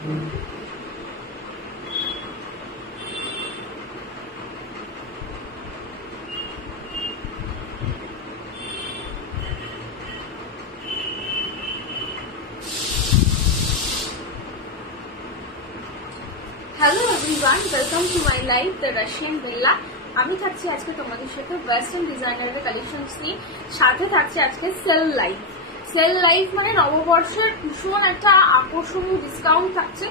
Hello everyone, welcome to my life the Russian Bella. আমি থাকছি আজকে তোমাদের সাথে ওয়েস্টার্ন ডিজাইনারের কালেকশনস নিয়ে। সাথে থাকছে আজকে সেল লাইফ। সেল লাইফ মানে নববর্ষের ভীষণ একটা আকর্ষণীয় ডিসকাউন্ট থাকছে,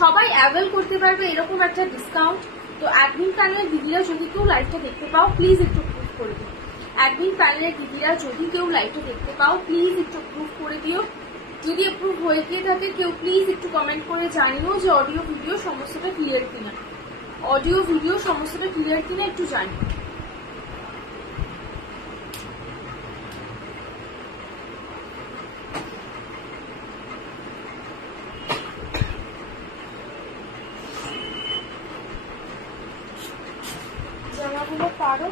সবাই অ্যাভেল করতে পারবে এরকম একটা ডিসকাউন্ট। তো অ্যাডমিন প্যানেলের দিদিরা যদি কেউ লাইভটা দেখতে পাও প্লিজ একটু প্রুফ করে দিও। অ্যাডমিন প্যানেলের দিদিরা যদি কেউ লাইভটা দেখতে পাও প্লিজ একটু প্রুফ করে দিও। যদি অ্যাপ্রুভ হয়ে গিয়ে থাকে কেউ প্লিজ একটু কমেন্ট করে জানিও যে অডিও ভিডিও সমস্তটা ক্লিয়ার কিনা। অডিও ভিডিও সমস্তটা ক্লিয়ার কিনা একটু জানিও। জামাগুলো পারো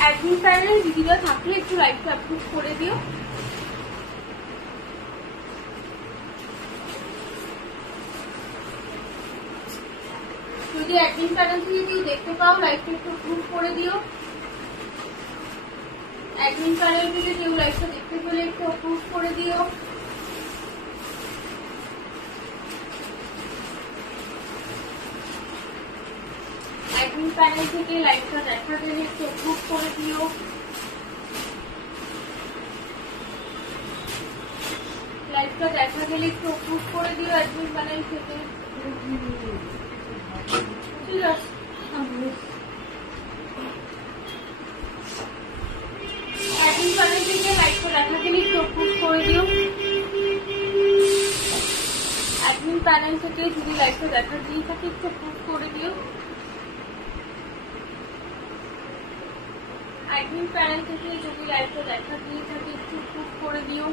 অ্যাডমিন প্যানেলের দিদিরা থাকলে একটু লাইভটা অ্যাপ্রুভ করে দিও। যদি অ্যাডমিন প্যানেল থেকে কেউ দেখতে পাও লাইভটা একটু অ্যাপ্রুভ করে দিও। অ্যাডমিন প্যানেল থেকে কেউ লাইভটা দেখতে পেলে একটু অ্যাপ্রুভ করে দিও। অ্যাডমিন প্যানেল থেকে লাইভটা দেখা গেলে একটু অ্যাপ্রুভ করে দিও। লাইভটা দেখা গেলে একটু অ্যাপ্রুভ করে দিও অ্যাডমিন প্যানেল থেকে। ঠিক আছে, অ্যাডমিন প্যানেল থেকে লাইভটা দেখা গেলে একটু অ্যাপ্রুভ করে দিও। অ্যাডমিন প্যানেল থেকে যদি লাইভটা দেখা দিয়ে থাকে একটু অ্যাপ্রুভ করে দিও। অ্যাডমিন প্যানেল থেকে যদি লাইভটা দেখা দিয়ে থাকে একটু অ্যাপ্রুভ করে দিও।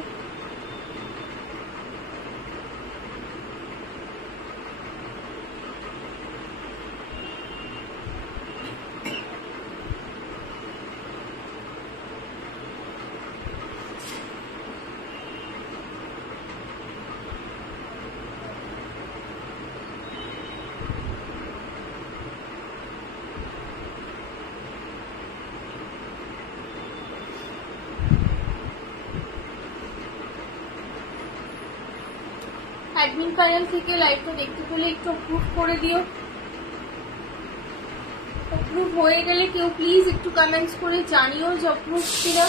অ্যাডমিন প্যানেল থেকে লাইভটা দেখতে পেলে একটু অ্যাপ্রুভ করে দিও। অ্যাপ্রুভ হয়ে গেলে কেউ প্লিজ একটু কমেন্টস করে জানিও যে অ্যাপ্রুভ কিনা।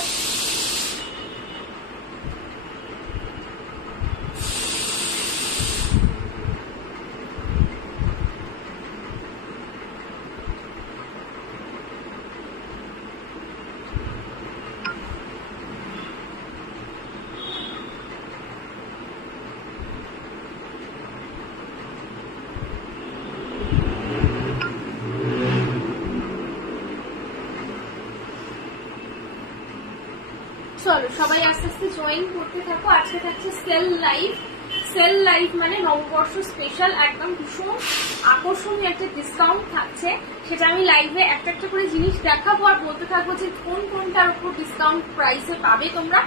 চলো সবাই আস্তে আস্তে জয়েন করতে থাকো। আজকে থাকছে সেল লাইভ। সেল লাইভ মানে নববর্ষ স্পেশাল একদম ভীষণ আকর্ষণীয় একটা ডিসকাউন্ট থাকছে। সেটা আমি লাইভে একটা একটা করে জিনিস দেখাবো আর বলতে থাকবো যে কোনটার উপর ডিসকাউন্ট প্রাইসে পাবে তোমরা,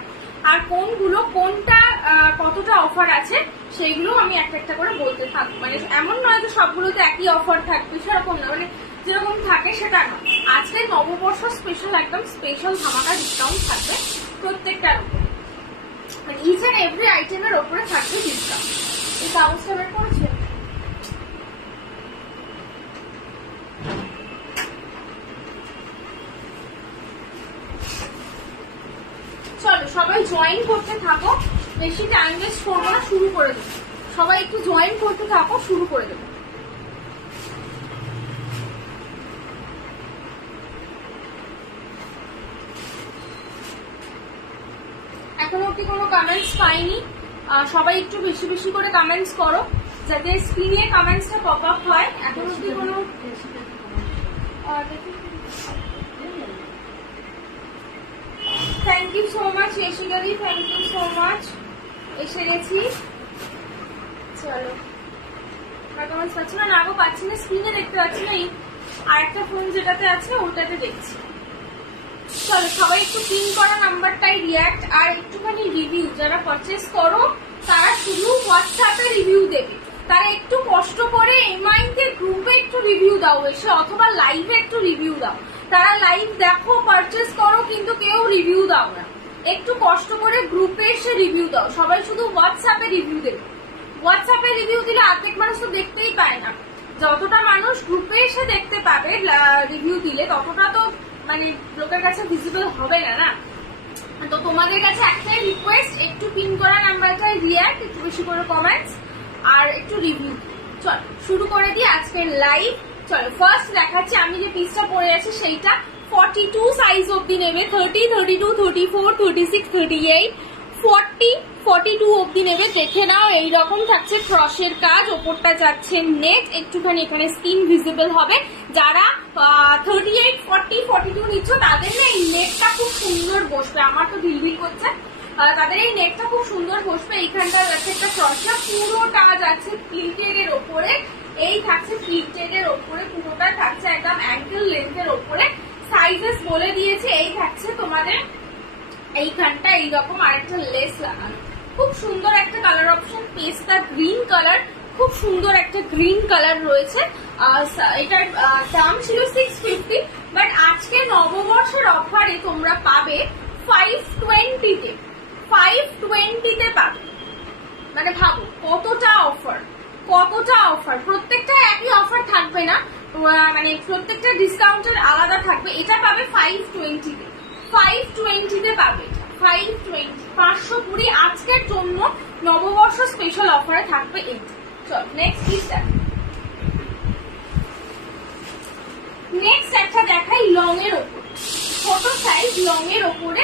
আর কোনগুলো কোনটা কতটা অফার আছে সেইগুলো আমি একটা একটা করে বলতে থাকবো। মানে এমন নয় যে সবগুলোতে একই অফার থাকবে, সেরকম না, মানে যেরকম থাকে সেটা নয়। আজকে নববর্ষ স্পেশাল একদম স্পেশাল ধামাকা ডিসকাউন্ট থাকবে প্রত্যেকটার উপরে, মানে ইচ এন্ড এভরি আইটেমের উপরে থাকবে ডিসকাউন্ট। এই কাগজটা বের করেছে। চলো সবাই জয়েন করতে থাকো, বেশি টাইম ওয়েস্ট করবো না, শুরু করে দেবো। সবাই একটু জয়েন করতে থাকো, শুরু করে দেবো। এখনো অব্দি কোনো কমেন্টস পাইনি, সবাই একটু বেশি বেশি করে কমেন্টস করো যাতে স্ক্রিনে কমেন্টসটা পপ আপ হয়। এখনো অব্দি কোনো থ্যাংক ইউ সো মাচ ইশিকাদি, থ্যাংক ইউ সো মাচ। এসে গেছি। চলো কমেন্টস পাচ্ছি না, না গো পাচ্ছি না, স্ক্রিনে দেখতে পাচ্ছি না, আর একটা ফোন যেটাতে আছে ওটাতে দেখছি। চলো সবাই একটু পিন করা নাম্বারটাই রিয়াক্ট আর একটুখানি রিভিউ। যারা পারচেস করো তারা শুধু হোয়াটসঅ্যাপে রিভিউ দেবে, তারা একটু কষ্ট করে এমআইতে গ্রুপে একটু রিভিউ দাও এসে, অথবা লাইভে একটু রিভিউ দাও। তারা লাইভ দেখো পারচেস করো কিন্তু কেউ রিভিউ দাও না, একটু কষ্ট করে গ্রুপে এসে রিভিউ দাও। সবাই শুধু হোয়াটসঅ্যাপে রিভিউ দেবে, হোয়াটসঅ্যাপে রিভিউ দিলে অর্ধেক মানুষ তো দেখতেই পায় না। যতটা মানুষ গ্রুপে এসে দেখতে পাবে রিভিউ দিলে ততটা তো মানে লোকের কাছে ভিজিবল হবে না না। তো তোমাদের কাছে একটাই রিকোয়েস্ট, একটু পিন করা নাম্বারটাই রিয়াক্ট, একটু বেশি করে কমেন্টস আর একটু রিভিউ। চল শুরু করে দিই আজকের লাইভ। চলো ফার্স্ট দেখাচ্ছি আমি যে পিসটা পরে আছি সেইটা 42 সাইজ অব্দি নেবে, 30, 32, 34, 36, 38, 40, 42 অব্দি নেবে। দেখে নাও এইরকম থাকছে ক্রসের কাজ, ওপরটা যাচ্ছে নেট, একটুখানি এখানে স্কিন ভিজিবল হবে। যারা 38, 40, 42 নিচ্ছ তাদের না এই নেটটা খুব সুন্দর বসবে, আমার তো ঢিলঢিল করছে, তাদের এই নেটটা খুব সুন্দর বসবে। এইখানটা যাচ্ছে একটা ক্রসটা, পুরোটা যাচ্ছে প্লিটেড এর ওপরে, এই থাকছে প্লিটেড এর ওপরে, পুরোটা থাকছে একদম অ্যাঙ্কেল লেন্থের ওপরে। সাইজেস বলে দিয়েছে, এই থাকছে তোমাদের এইখানটা এইরকম আরেকটা লেস লাগানো, খুব সুন্দর একটা কালার অপশন, পেস্তা গ্রিন কালার, খুব সুন্দর একটা গ্রিন কালার রয়েছে। এটার দাম ছিল 650, বাট আজকে নববর্ষের অফারে তোমরা পাবে 520-তে, 520-তে পাবে। মানে ভাবো কতটা অফার, কতটা অফার। প্রত্যেকটা একই অফার থাকবে না, মানে প্রত্যেকটা ডিসকাউন্টের আলাদা থাকবে। এটা পাবে 520-তে, 520-তে পাবে, 520, 520 আজকের জন্য নববর্ষ স্পেশাল অফারে থাকবে এই। চল নেক্সট পিসটা, নেক্সট একটা দেখাই লং এর ওপর, ছোট সাইজ লং এর ওপরে,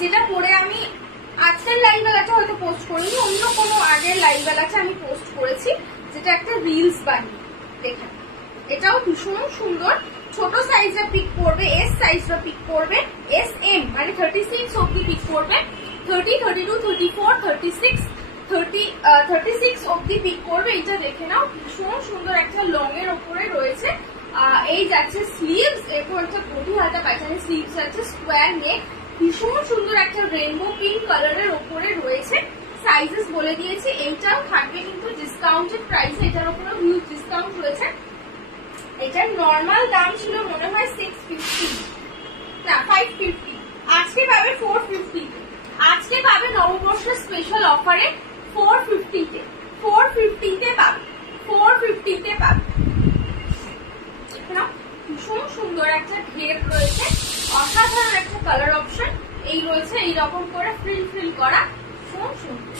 যেটা পরে আমি আজকের লাইভ বেলাটা হয়তো পোস্ট করিনি, অন্য কোনো আগের লাইভ বেলাটা আমি পোস্ট করেছি, যেটা একটা রিলস বানিয়ে। দেখেন এটাও ভীষণ সুন্দর, ছোট সাইজের পিক করবে, এস সাইজটা পিক করবে, এস এম মানে 36 অব্দি পিক করবে, 30, 32, 34, 36, 36 অব্দি পিক করবে। এটা দেখে নাও ভীষণ সুন্দর একটা লং এর ওপরে রয়েছে। এই যাচ্ছে স্লিভস, এরপর একটা গভীর হালকা প্যাটার্ন স্লিভস আছে, স্কোয়ার নেক, ভীষণ সুন্দর একটা রেনবো পিঙ্ক কালারের ওপরে রয়েছে। সাইজেস বলে দিয়েছি, এইটাও থাকবে কিন্তু ডিসকাউন্টেড প্রাইসে, এটার উপরেও হিউজ ডিসকাউন্ট রয়েছে। এটার নর্মাল দাম ছিল মনে হয় 650, না 550, আজকে পাবে 450, আজকে পাবে নববর্ষের স্পেশাল অফারে 450-তে, 450-তে পাবে, 450-তে পাবে। ভীষণ সুন্দর একটা ঘের রয়েছে, অসাধারণ একটা কালার অপশন, এই রয়েছে এইরকম করে ফ্রিল ফ্রিল করা, ভীষণ সুন্দর।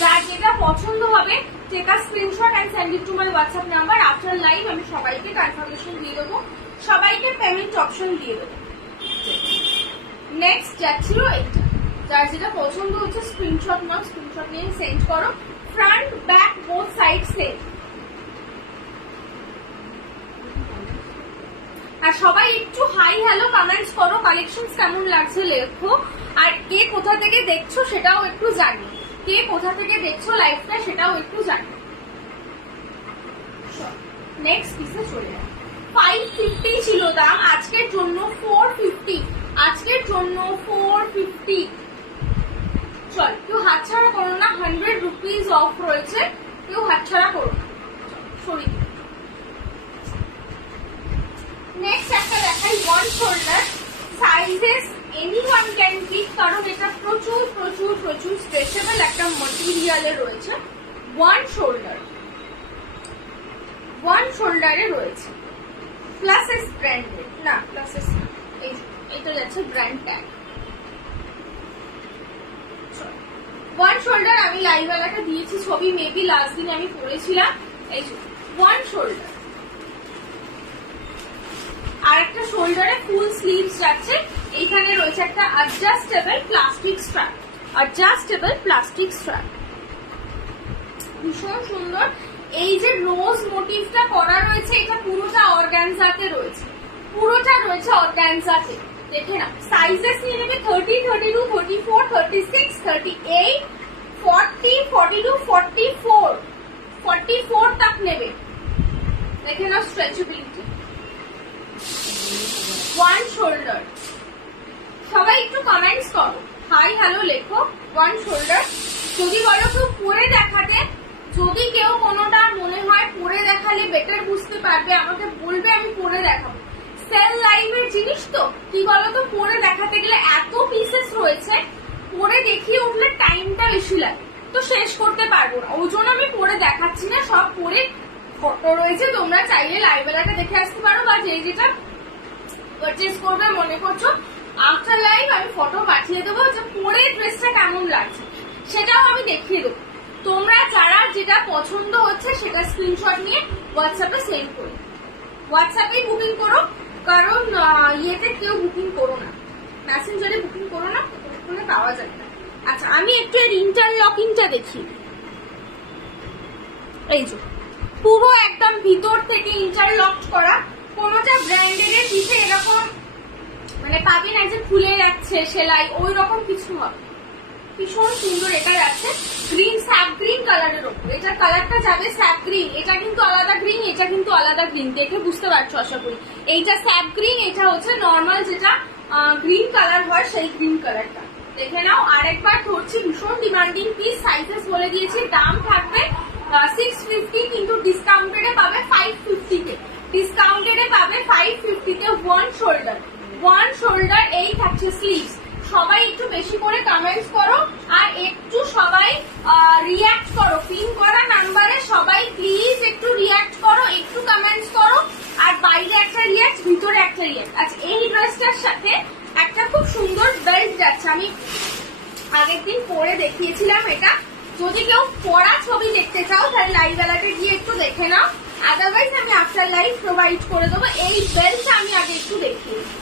যার যেটা পছন্দ হবে take a screenshot and send it to my WhatsApp number. After live আমি সবাইকে কনফার্মেশন দিয়ে দেবো, সবাইকে পেমেন্ট অপশন দিয়ে দেবো। নেক্সট যাচ্ছিল এইটা, যার যেটা পছন্দ হচ্ছে স্ক্রিনশট নাও, স্ক্রিনশট নিয়ে সেন্ড করো। Front back both side same. আর সবাই একটু হাই হ্যালো কমেন্টস করো, কালেকশন কেমন লাগছে লেখো, আর কে কোথা থেকে দেখছো সেটাও একটু জানি, কে কোথা থেকে দেখছো লাইভটা সেটাও একটু জানি। নেক্সট পিসে চলে যাই, 550 ছিল দাম, আজকের জন্য 450, আজকের জন্য 450। চল কেউ হাতছাড়া করো না, 100 রুপিস অফ রয়েছে, কেউ হাতছাড়া করো না, সরি। নেক্সট একটা দেখাই, one shoulder, sizes anyone can pick, কারণ এটা প্রচুর প্রচুর প্রচুর স্ট্রেচেবল একটা ম্যাটেরিয়ালে রয়েছে। ওয়ান শোল্ডার, ওয়ান শোল্ডারে রয়েছে, প্লাসেস ব্র্যান্ডেড, না প্লাসেস না, এইটা যাচ্ছে ব্র্যান্ড ট্যাগ। ওয়ান শোল্ডার আমি লাইভ বেলাটা দিয়েছি ছবি, মেবি লাস্ট দিন আমি পরেছিলাম। এই ওয়ান শোল্ডার, আর একটা শোল্ডারে ফুল স্লিভস যাচ্ছে, এইখানে রয়েছে একটা adjustable plastic strap, adjustable plastic strap, ভীষণ সুন্দর। এই যে রোজ মোটিভটা করা রয়েছে এটা পুরোটা অর্গানজাতে রয়েছে, পুরোটা রয়েছে অর্গানজাতে। দেখে না সাইজেস নিয়ে নেবে 30, 32, 34, 36, 38, 40, 42, 44, 44 तक নেবে। দেখে নাও স্ট্রেচেবিলিটি। ওয়ান শোল্ডার, সবাই একটু কমেন্টস করো, হাই হ্যালো লেখো। ওয়ান শোল্ডার, যদি বলো কেউ পরে দেখাতে, যদি কেউ কোনোটা মনে হয় পরে দেখালে বেটার বুঝতে পারবে আমাকে বলবে, আমি পরে দেখাবো। সেল লাইভের জিনিস তো কি বলতো, পরে দেখাতে গেলে এত পিসেস রয়েছে, পরে দেখিয়ে উঠলে টাইমটা বেশি লাগে, তো শেষ করতে পারবো না, ওই জন্য আমি পরে দেখাচ্ছি না। সব পরে ফটো রয়েছে, তোমরা চাইলে লাইভ বেলাটা দেখে আসতে পারো, বা যে যেটা পারচেজ করবে মনে করছো আফটার লাইভ আমি ফটো পাঠিয়ে দেবো যে পরে ড্রেসটা কেমন লাগছে, সেটাও আমি দেখিয়ে দেবো। তোমরা যারা যেটা পছন্দ হচ্ছে সেটা স্ক্রিনশট নিয়ে হোয়াটসঅ্যাপে সেন্ড করো, হোয়াটসঅ্যাপেই বুকিং করো, কারণ ইয়েতে কেউ বুকিং করো না, মেসেঞ্জারে বুকিং করো না, ফোনে পাওয়া যাবে না। আচ্ছা, আমি একটু এর ইন্টারলকিংটা দেখি। এই যে পুরো একদম ভিতর থেকে ইন্টারলক করা, কোনোটা ব্র্যান্ডেড এর পিছে এরকম মানে পাবি না যে খুলে যাচ্ছে সেলাই, ওই রকম কিছু হবে। ভীষণ সুন্দর এটা যাচ্ছে গ্রিন, স্যাপ গ্রিন কালারের ওপর, এটার কালারটা যাবে স্যাপ গ্রিন, এটা কিন্তু আলাদা গ্রিন, এটা কিন্তু আলাদা গ্রিন, দেখে বুঝতে পারছো আশা করি। এইটা স্যাপ গ্রিন, এটা হচ্ছে নর্মাল যেটা গ্রিন কালার হয় সেই গ্রিন কালারটা। দেখে নাও, আরেকবার ধরছি, ভীষণ ডিমান্ডিং পিস, সাইজেস বলে দিয়েছি, দাম থাকবে 650, কিন্তু ডিসকাউন্টেডে পাবে 550 তে, ডিসকাউন্টেডে পাবে 550 তে। ওয়ান শোল্ডার, ওয়ান শোল্ডার, এই থাকছে স্লিভস। সবাই একটু বেশি করে কমেন্টস করো, আর একটু সবাই রিঅ্যাক্ট করো, পিন করা নাম্বারে সবাই প্লিজ একটু রিঅ্যাক্ট করো, একটু কমেন্টস করো, আর বাইরে একটা রিঅ্যাক্ট, ভিতরে একটা রিঅ্যাক্ট। আচ্ছা, এই ড্রেসটার সাথে একটা খুব সুন্দর বেল্ট যাচ্ছে, আমি আগের দিন পরে দেখিয়েছিলাম এটা, যদি কেউ পরা ছবি দেখতে চাও তাহলে লাইভ বেলাতে গিয়ে একটু দেখে নাও, আদারওয়াইজ আমি আফটার লাইভ প্রোভাইড করে দেবো। এই বেল্টটা আমি আগে একটু দেখিয়ে দিই,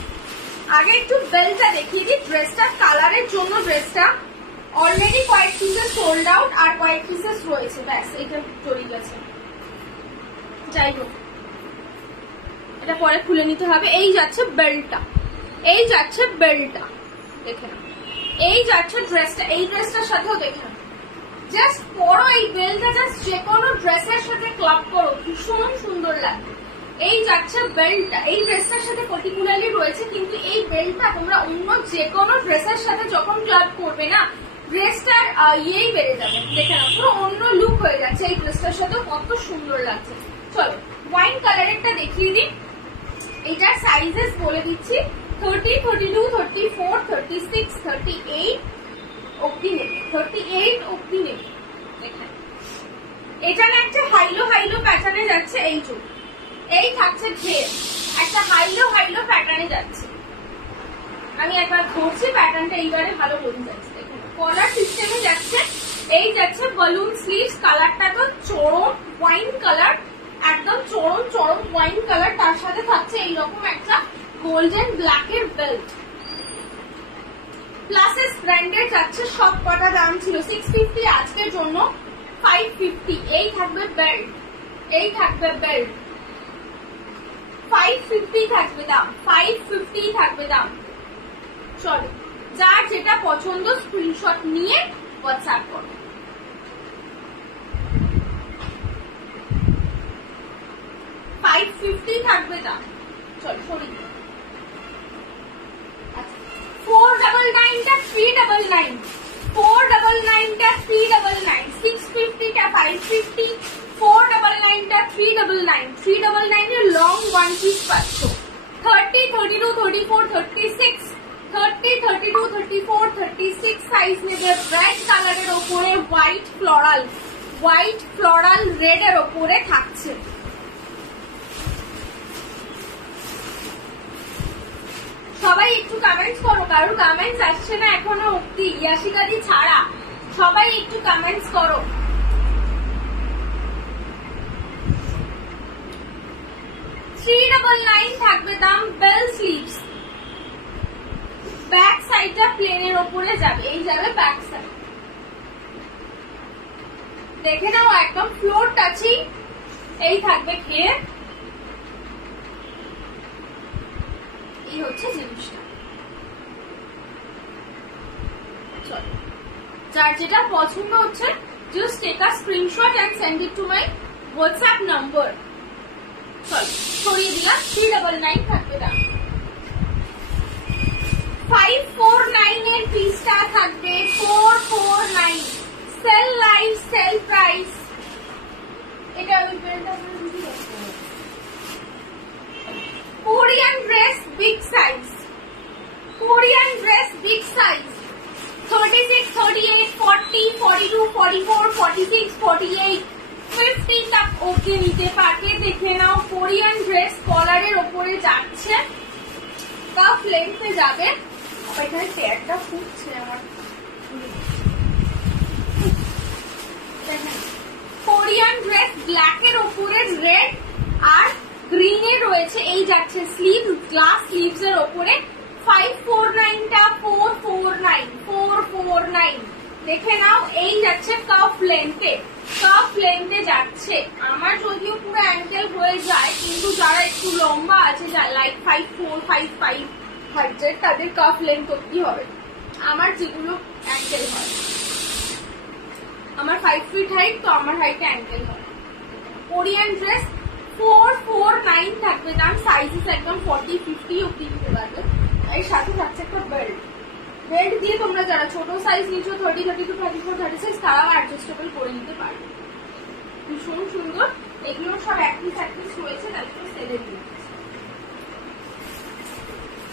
আগে একটু বেল্টটা দেখিয়ে দিই। ড্রেসটা কালারের জন্য ড্রেসটা অলরেডি কয়েক পিসেস সোল্ড আউট, আর কয়েক পিসেস রয়েছে, ব্যাস এইটা চলে গেছে। যাই হোক, এটা পরে খুলে নিতে হবে। এই যাচ্ছে বেল্টটা, এই যাচ্ছে বেল্টটা, দেখে নাও। এই যাচ্ছে ড্রেসটা, এই ড্রেসটার সাথেও দেখে নাও, জাস্ট পরো এই বেল্টটা, জাস্ট যে কোনো ড্রেসের সাথে ক্লাব করো, ভীষণ সুন্দর লাগবে। এই যাচ্ছে বেল্টটা, এই ড্রেসটার সাথে পার্টিকুলারলি রয়েছে, কিন্তু এই বেল্টটা তোমরা অন্য যে কোনো ড্রেসের সাথে যখন ক্লাব করবে না, ড্রেসটার ইয়েই বেড়ে যাবে। দেখে নাও, পুরো অন্য লুক হয়ে যাচ্ছে, এই ড্রেসটার সাথে কত সুন্দর লাগছে। চলো ওয়াইন কালারেরটা দেখিয়ে দিই, এটার সাইজেস বলে দিচ্ছি, 30, 32, 34, 36, 38 অব্দি নেবে, 38 অব্দি নেবে। দেখেন, এটা না একটা হাইলো হাইলো প্যাটার্নে যাচ্ছে, এই যে এই থাকছে ঘের, একটা হাইলো হাইলো প্যাটার্নে যাচ্ছে। আমি একবার ধরছি, প্যাটার্নটা এইবারে ভালো বোঝা যাচ্ছে। দেখুন, কলার সিস্টেমে যাচ্ছে, এই যাচ্ছে বালুন স্লিভস, কালারটা তো চরম ওয়াইন কালার, একদম চরম চরম ওয়াইন কালার, তার সাথে থাকছে এইরকম একটা গোল্ডেন ব্ল্যাকের বেল্ট। প্লাসেস ব্র্যান্ডের যাচ্ছে, সব কটা দাম ছিল 650, আজকের জন্য 550। এই থাকবে বেল্ট, এই থাকবে বেল্ট, 550 থাকবে দাম, 550 থাকবে দাম। চলো, যার যেটা পছন্দ স্ক্রিনশট নিয়ে হোয়াটসঅ্যাপ করো। 550 থাকবে দাম। চলো সরি, 499 টা 399, 499 টা 399, 650 টা 550, 499 টা 399, 399 এর লং ওয়ান পিস পাচ্ছ। 30, 32, 34, 36, 30, 32, 34, 36 সাইজ নেবে। রেড কালারের ওপরে হোয়াইট ফ্লোরাল রেড এর ওপরে থাকছে। সবাই একটু কমেন্টস করো, কারোর কমেন্টস আসছে না এখনো অব্দি, ইয়াশিকাদি ছাড়া। সবাই একটু কমেন্টস করো। $399 থাকবে দাম, বেল স্লিভস, ব্যাক সাইডটা প্লেনের ওপরে যাবে, এই যাবে ব্যাক সাইড। দেখে নাও, একদম ফ্লোর টাচিং, এই থাকবে ঘের, এই হচ্ছে জিনিসটা। চলো যার যেটা পছন্দ হচ্ছে just take a screenshot and send it to my WhatsApp number. চল ছড়িয়ে দিলাম। 399 থাকবে দাম। 549 এর পিসটা থাকবে 449। Sale live sale price. এটা Korean dress big size. Korean dress big size 36, 38, 40, 42, 44, 46, 48, 50 तक ওকে নিতে পারবে। দেখে নাও কোরিয়ান ড্রেস কলারের উপরে যাচ্ছে, কাফ লেন্থে যাবে। এখানে পেয়ারটা ফুটছে আমার। কোরিয়ান ড্রেস ব্ল্যাক এর উপরে রেড আর গ্রিন এর রয়েছে। এই যাচ্ছে স্লিভ, গ্লাস স্লিভস এর উপরে। 549 টা 449, 449 দেখে নাও। এই যাচ্ছে কাফ লেন্থে, কাফ লেন্থে যাচ্ছে। আমার যদিও পুরো অ্যাঙ্কেল হয়ে যায়, কিন্তু যারা একটু লম্বা আছে, লাইক 54, 55 হাইটের, তাদের কাফ লেন্থ অব্দি হবে। আমার যেগুলো অ্যাঙ্কেল হয়, আমার 5 ফিট হাইট, তো আমার হাইটে অ্যাঙ্কেল হয়। কোরিয়ান ড্রেস 449 থাকবে দাম। সাইজেস একদম 40, 50 অব্দি নিতে পারবে। এর সাথে থাকছে একটা বেল্ট। বেল্ট দিয়ে তোমরা যারা ছোট সাইজ নিচ্ছ 30, 32, 34, 36 তারাও অ্যাডজাস্টেবল করে নিতে পারবে। ভীষণ সুন্দর। এগুলো সব একই প্যাকেজ রয়েছে, তারপরে সেলে দিয়ে।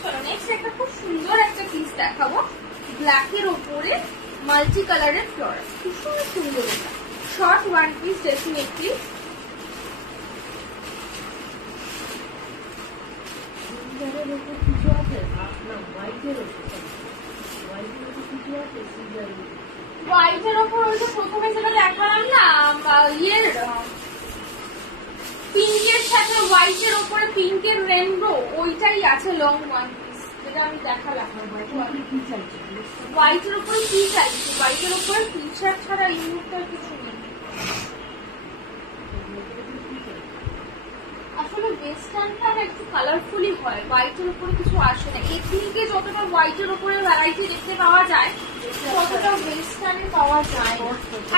চলো নেক্সট একটা খুব সুন্দর একটা পিস দেখাবো। ব্ল্যাকের ওপরে মাল্টি কালারের ফ্লোরাল, ভীষণ সুন্দর। এটা শর্ট ওয়ান পিস ডেফিনেটলি। হোয়াইটের ওপর ওই যে প্রথমে যেটা দেখালাম না, ইয়ের পিঙ্কের সাথে হোয়াইটের ওপরে পিঙ্কের রেনবো, ওইটাই আছে লং ওয়ান পিস, যেটা আমি দেখালাম। হোয়াইটের ওপরে কি চাইছি? হোয়াইটের ওপরে টি শার্ট ছাড়া এই মুহূর্তে কিছু নেই। আসলে ওয়েস্টার্নটা একটু কালারফুলি হয়, হোয়াইটের উপরে কিছু আসে না। এথনিকে যতটা হোয়াইটের উপরে ভ্যারাইটি দেখতে পাওয়া যায়, ততটা ওয়েস্টার্নে পাওয়া যায়।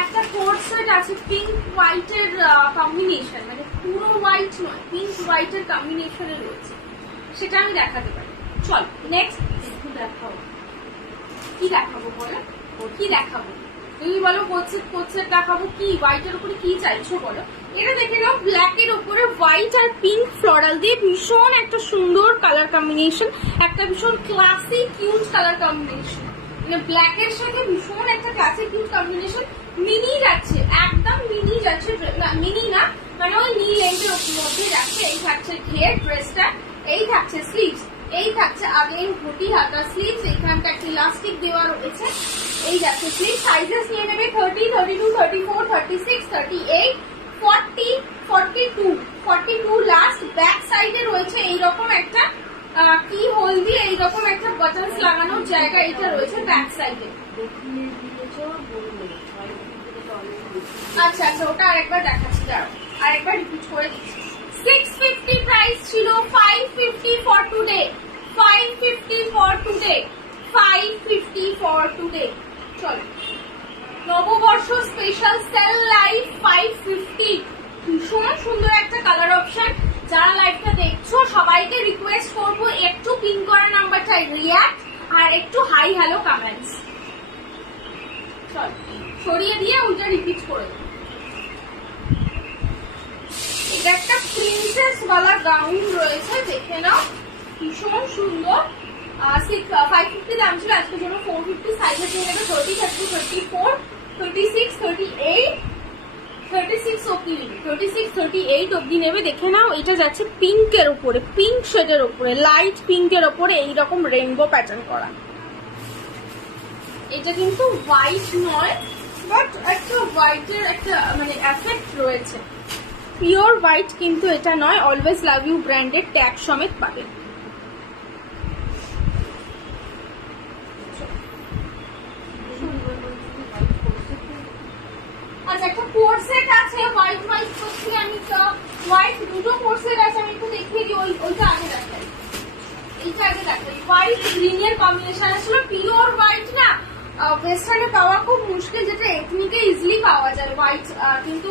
একটা কোট সেট আছে পিঙ্ক হোয়াইটের কম্বিনেশন, মানে পুরো হোয়াইট নয়, পিঙ্ক হোয়াইটের কম্বিনেশনে রয়েছে, সেটা আমি দেখাতে পারি। চল নেক্সট একটু দেখাও। কি দেখাবো বলো? কি দেখাবো তুমি বলো? কোট সেট দেখাবো কি? হোয়াইটের উপরে কি চাইছো বলো? এটা দেখে নাও, ব্ল্যাক এর উপরে হোয়াইট আর পিঙ্ক ফ্লোরাল দিয়ে ভীষণ একটা সুন্দর কালার কম্বিনেশন, একটা ভীষণ ক্লাসিক কিউট কালার কম্বিনেশন। মানে ব্ল্যাক এর সাথে ভীষণ একটা ক্লাসিক কিউট কম্বিনেশন। মিনি যাচ্ছে, একদম মিনি যাচ্ছে, মিনি না মানে ওই নি লেন্থের মধ্যে যাচ্ছে। এই থাকছে ঘের ড্রেসটা, এই থাকছে স্লিভস, এই থাকছে আগে ঘটি হাতা স্লিভস, এইখানটা একটা ইলাস্টিক দেওয়া রয়েছে। এই যাচ্ছে স্লিভ। সাইজেস নিয়ে নেবে 30, 32, 34, 36, 38, 40, 42, 42 লাস্ট। ব্যাক সাইডে রয়েছে এইরকম একটা কি হোল দিয়ে এইরকম একটা বাটনস লাগানোর জায়গা, এটা রয়েছে ব্যাক সাইডে। আচ্ছা আচ্ছা, ওটা আরেকবার দেখাচ্ছি, দাঁড়াও আরেকবার রিপিট করে দিচ্ছি। 650 প্রাইস ছিল, 550 for today, 550 for today, 550 for today. চলো নববর্ষ স্পেশাল সেল লাইভ 550। ভীষণ সুন্দর একটা কালার অপশন। যারা লাইভটা দেখছো সবাইকে রিকোয়েস্ট করবো একটু পিন করা নাম্বারটাই রিয়াক্ট আর একটু হাই হ্যালো কমেন্টস। চল সরিয়ে দিয়ে ওইটা রিপিট করে দেবো। এটা একটা প্রিন্সেস ওয়ালা গাউন রয়েছে, দেখে নাও ভীষণ সুন্দর। 550 দাম ছিল, আজকের জন্য 450। সাইজেস নিয়ে নেবে 30, 32, 34, 36, 38, 36 অব্দি নেবে, 36, 38 অব্দি নেবে। দেখে নাও এটা যাচ্ছে পিঙ্কের উপরে, পিঙ্ক শেডের উপরে, লাইট পিঙ্কের উপরে এইরকম রেইনবো প্যাটার্ন করা। এটা কিন্তু হোয়াইট নয়, বাট একটা হোয়াইটের একটা মানে এফেক্ট রয়েছে। পিওর হোয়াইট কিন্তু এটা নয়। অলওয়েজ লাভ ইউ ব্র্যান্ডের ট্যাগ সমেত পাবেন। আচ্ছা একটা কোট সেট আছে হোয়াইট হোয়াইট করছি আমি, তো হোয়াইট দুটো কোট সেট আছে, আমি একটু দেখিয়ে দিই। ওইটা আগে দেখাই, এইটা আগে দেখাই। হোয়াইট গ্রিন এর কম্বিনেশন আসলে পিওর হোয়াইট না, ওয়েস্টার্নে পাওয়া খুব মুশকিল, যেটা এথনিকে ইজিলি পাওয়া যায় হোয়াইট, কিন্তু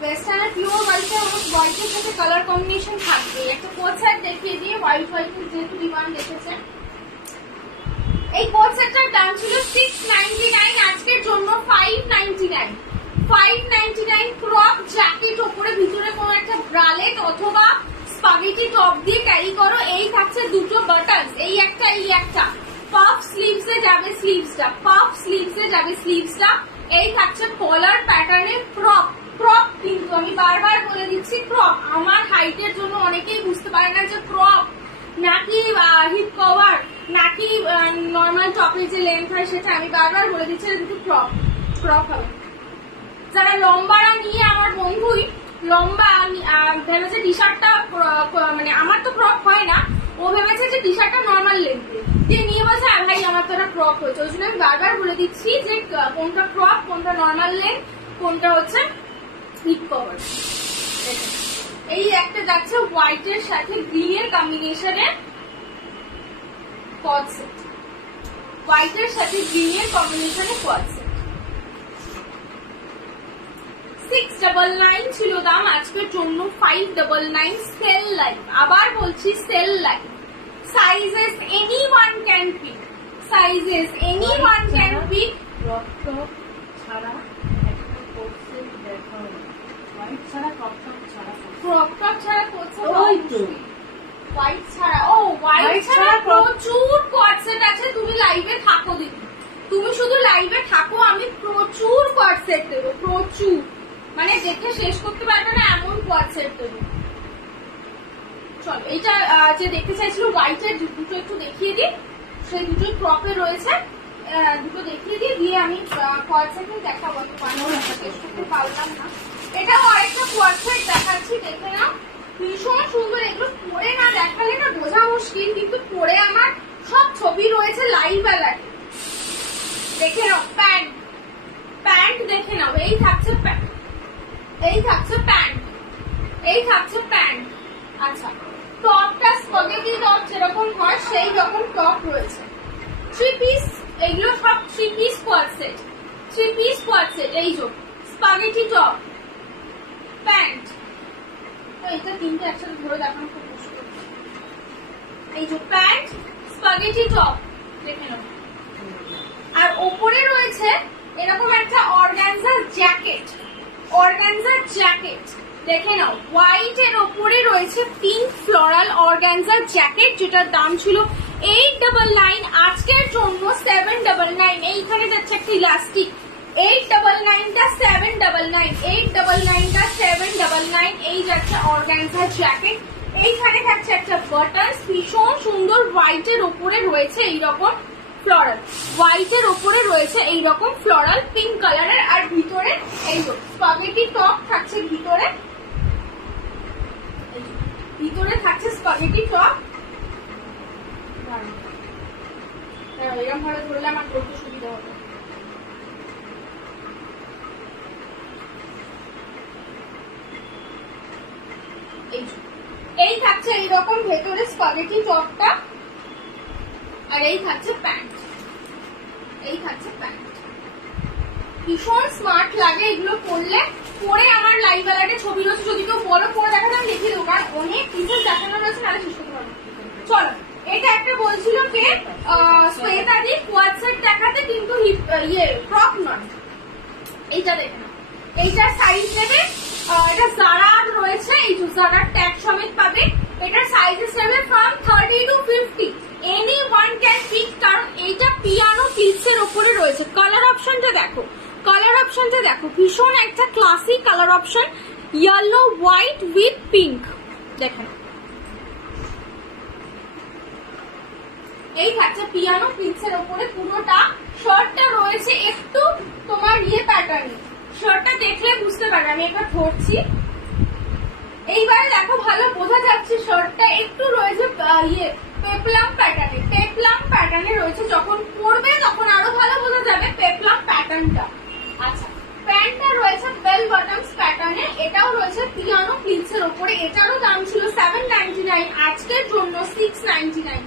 ওয়েস্টার্নের পিওর হোয়াইটে আমার হোয়াইটের সাথে কালার কম্বিনেশন থাকবে। একটা কোট সেট দেখিয়ে দিয়ে হোয়াইট যেহেতু ডিমান্ড দেখেছে। এই কোট সেটটার দাম ছিল 699, আজকের জন্য 599। 599 ক্রপ জ্যাকেট, ওপরে ভিতরে কোনো একটা ব্রালেট অথবা স্পাগেটি টপ দিয়ে ক্যারি করো। এই থাকছে দুটো বাটনস, এই একটা পাফ স্লিভসে যাবে স্লিভসটা, পাফ স্লিভসে যাবে স্লিভসটা। এই থাকছে কলার প্যাটার্নের ক্রপ, ক্রপ কিন্তু আমি বারবার বলে দিচ্ছি ক্রপ। আমার হাইটের জন্য অনেকেই বুঝতে পারে না যে ক্রপ নাকি হিপ কভার নাকি নর্মাল টপের যে লেন্থ হয় সেটা। আমি বারবার বলে দিচ্ছি দুটো ক্রপ, ক্রপ হবে। যারা লম্বারা নিয়ে, আমার বন্ধুই লম্বা ভেবেছে টি শার্টটা, মানে আমার তো ক্রপ হয় না, ও ভেবেছে যে টি শার্টটা নর্মাল লেন্থে দিয়ে নিয়ে বলছে ভাই আমার তো একটা ক্রপ হয়েছে। ওই জন্য আমি বারবার বলে দিচ্ছি যে কোনটা ক্রপ, কোনটা নর্মাল লেন্থ, কোনটা হচ্ছে হিপ কভার। এই একটা যাচ্ছে হোয়াইটের সাথে গ্রিনের কম্বিনেশনে কট সেট, হোয়াইটের সাথে গ্রিনের কম্বিনেশনে কট সেট। 699 ছিল দাম, আজকের জন্য 599। সেল লাইভ, আবার বলছি sale live. Sizes anyone can pick, sizes anyone can pick. Crop top ছাড়া একটা কোট সেট দেখা হোয়াইট ছাড়া, ক্রপ টপ ছাড়া, ক্রপ টপ ছাড়া কোট সেট, ওই তো হোয়াইট ছাড়া। ও হোয়াইট ছাড়া প্রচুর কোট সেট আছে। তুমি লাইভে থাকো দিদি, তুমি শুধু লাইভে থাকো, আমি প্রচুর কোট সেট দেবো, প্রচুর, মানে দেখে শেষ করতে পারবে না এমন কোট সেট দেবো। চলো এইটা যে দেখতে চাইছিল হোয়াইটের দুটো একটু দেখিয়ে দিই, সেই দুটো ক্রপে রয়েছে, দুটো দেখিয়ে দিই, দিয়ে আমি কোট সেট দেখাবো। শেষ করতে পারলাম না। এটাও আরেকটা কোট সেট দেখাচ্ছি, দেখে নাও, ভীষণ সুন্দর। এগুলো পরে না দেখালে না বোঝা মুশকিল, কিন্তু পরে আমার সব ছবি রয়েছে লাইভ অ্যালার্টে। দেখে নাও প্যান্ট, প্যান্ট দেখে নাও, এই থাকছে প্যান্ট, এই থাকছে প্যান্ট, এই থাকছে প্যান্ট। আচ্ছা, টপটা স্পাগেটি টপ যেরকম হয় সেই রকম টপ রয়েছে। 3 পিস, এগুলো সব 3 piece quad set, 3 piece quad set. এই যে স্পাগেটি টপ, প্যান্ট, এটা তিনটে একসাথে ধরে দেখানো খুব মুশকিল। এই যে প্যান্ট, স্পাগেটি টপ দেখে নাও। আর ওপরে রয়েছে এরকম একটা অর্গানজার জ্যাকেট, অর্গানজার জ্যাকেট দেখে নাও। হোয়াইট এর ওপরে রয়েছে পিঙ্ক ফ্লোরাল অর্গানজার জ্যাকেট, যেটার দাম ছিল 899, আজকের জন্য 799। এইখানে যাচ্ছে একটা ইলাস্টিক, 899টা 799, 899টা 799। এই যাচ্ছে অর্গানজার জ্যাকেট। এইখানে থাকছে একটা বাটন, ভীষণ সুন্দর, হোয়াইটের ওপরে রয়েছে এইরকম ফ্লোরাল, হোয়াইটের ওপরে রয়েছে এইরকম ফ্লোরাল পিঙ্ক কালারের। আর ভিতরে এই স্পাগেটি টপ থাকছে, ভিতরে ভিতরে থাকছে স্পাগেটি টপ। এরকম ভাবে ধরলে আমার করতে সুবিধা হবে। এই থাকছে এইরকম ভেতরে স্পাগেটি টপটা, আর এই থাকছে প্যান্ট, এই থাকছে প্যান্ট। ভীষণ স্মার্ট লাগে এগুলো পরলে। পরে আমার লাইভ অ্যালার্টে ছবি রয়েছে, যদি কেউ বড় পরে দেখাতে আমি লিখে দেবো, কারণ অনেক পিসেস দেখানো রয়েছে, নাহলে শেষ করতে পারবো। চলো, এটা একটা বলছিল কে শ্বেতাদি কোয়াড সেট দেখাতে, কিন্তু ফ্রক নয়। এইটা দেখে নাও, এইটার সাইজ নেবে, এটা জারার রয়েছে, এই যে জারার ট্যাগ সমেত পাবে। এটার সাইজেস নেবে from 30 to 50, anyone can pick, কারণ এইটা পিয়ানো পিলসের ওপরে রয়েছে। কালার অপশনটা দেখো, কালার অপশনটা দেখো, ভীষণ একটা classic colour option, yellow white with pink. দেখেন এই থাকছে পিয়ানো পিলসের ওপরে পুরোটা। শার্টটা রয়েছে একটু তোমার প্যাটার্ন, শার্টটা দেখলে বুঝতে পারবে। আমি একবার ধরছি, এইবারে দেখো ভালো বোঝা যাচ্ছে শার্টটা একটু রয়েছে পেপলাম প্যাটার্নে, পেপলাম প্যাটার্নে রয়েছে। যখন পরবে তখন আরো ভালো বোঝা যাবে পেপলাম প্যাটার্নটা। আচ্ছা, প্যান্টটা রয়েছে বেল বটমস প্যাটার্নে, এটাও রয়েছে পিয়ানো প্লিটসের উপরে। এটারও দাম ছিল 799, আজকের জন্য 699।